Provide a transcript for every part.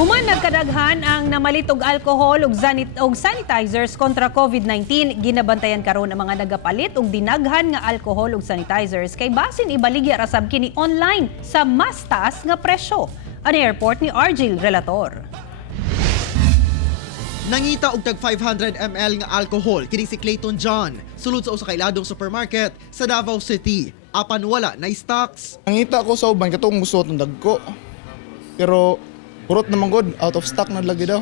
Human nagkadaghan ang namalit og alcohol ug sanitizers kontra COVID-19. Ginabantayan karon ang mga nagapalit og dinaghan nga alcohol ug sanitizers kay basin ibaligya rasab kini online sa mas taas nga presyo. Ang airport ni Argil Relator. Nangita og tag 500 ml nga alcohol kini si Clayton John sulod sa usa ka iladong supermarket sa Davao City. Apan wala na stocks. Nangita ko sa uban katong gusto itong dagko. Pero purot naman god, out of stock na lagi daw.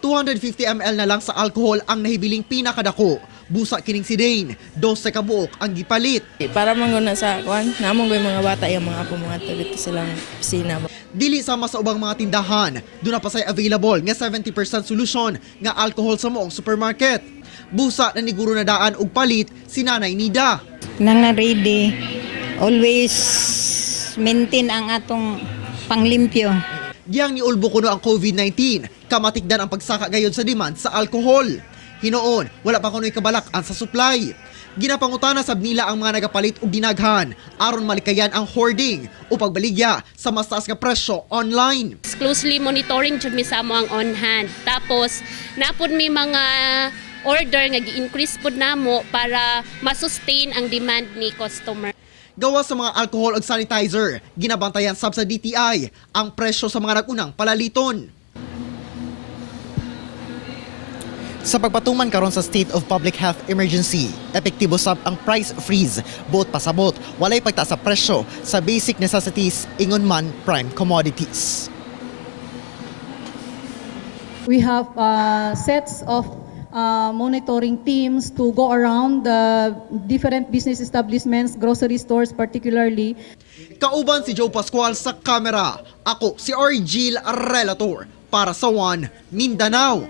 250 ml na lang sa alcohol ang nahibiling pinakadako. Busa kining si Dane, 12 ka buok ang gipalit. Para manguna sa kwan, namong yung mga bata yung mga apo mga dito silang pisina. Dili sama sa ubang mga tindahan, doon na pa say available nga 70% solution nga alcohol sa moong supermarket. Busa na niguro na daan og palit si Nanay Nida. Nang na-ready, always maintain ang atong panglimpyo. Giyang niulbo kuno ang COVID-19, kamatikdan ang pagsaka gayod sa demand sa alcohol. Hinoon, wala pa kuno'y kabalak-an sa supply. Ginapangutana sab nila ang mga nagapalit og dinaghan aron malikayan ang hoarding o pagbaligya sa mas taas nga presyo online. Closely monitoring jud mi sa amo ang on hand. Tapos napod mi mga order nga gi-increase pud namo para ma-sustain ang demand ni customer. Gawa sa mga alcohol ug sanitizer, ginabantayan sab sa DTI ang presyo sa mga nagunang palaliton. Sa pagpatuman karon sa state of public health emergency, epektibo sab ang price freeze. Buot pasabot, walay pagtaas sa presyo sa basic necessities ingon man prime commodities. We have sets of monitoring teams to go around the different business establishments, grocery stores particularly. Kauban si Joe Pascual sa kamera. Ako si Argil Relator para sa One Mindanao.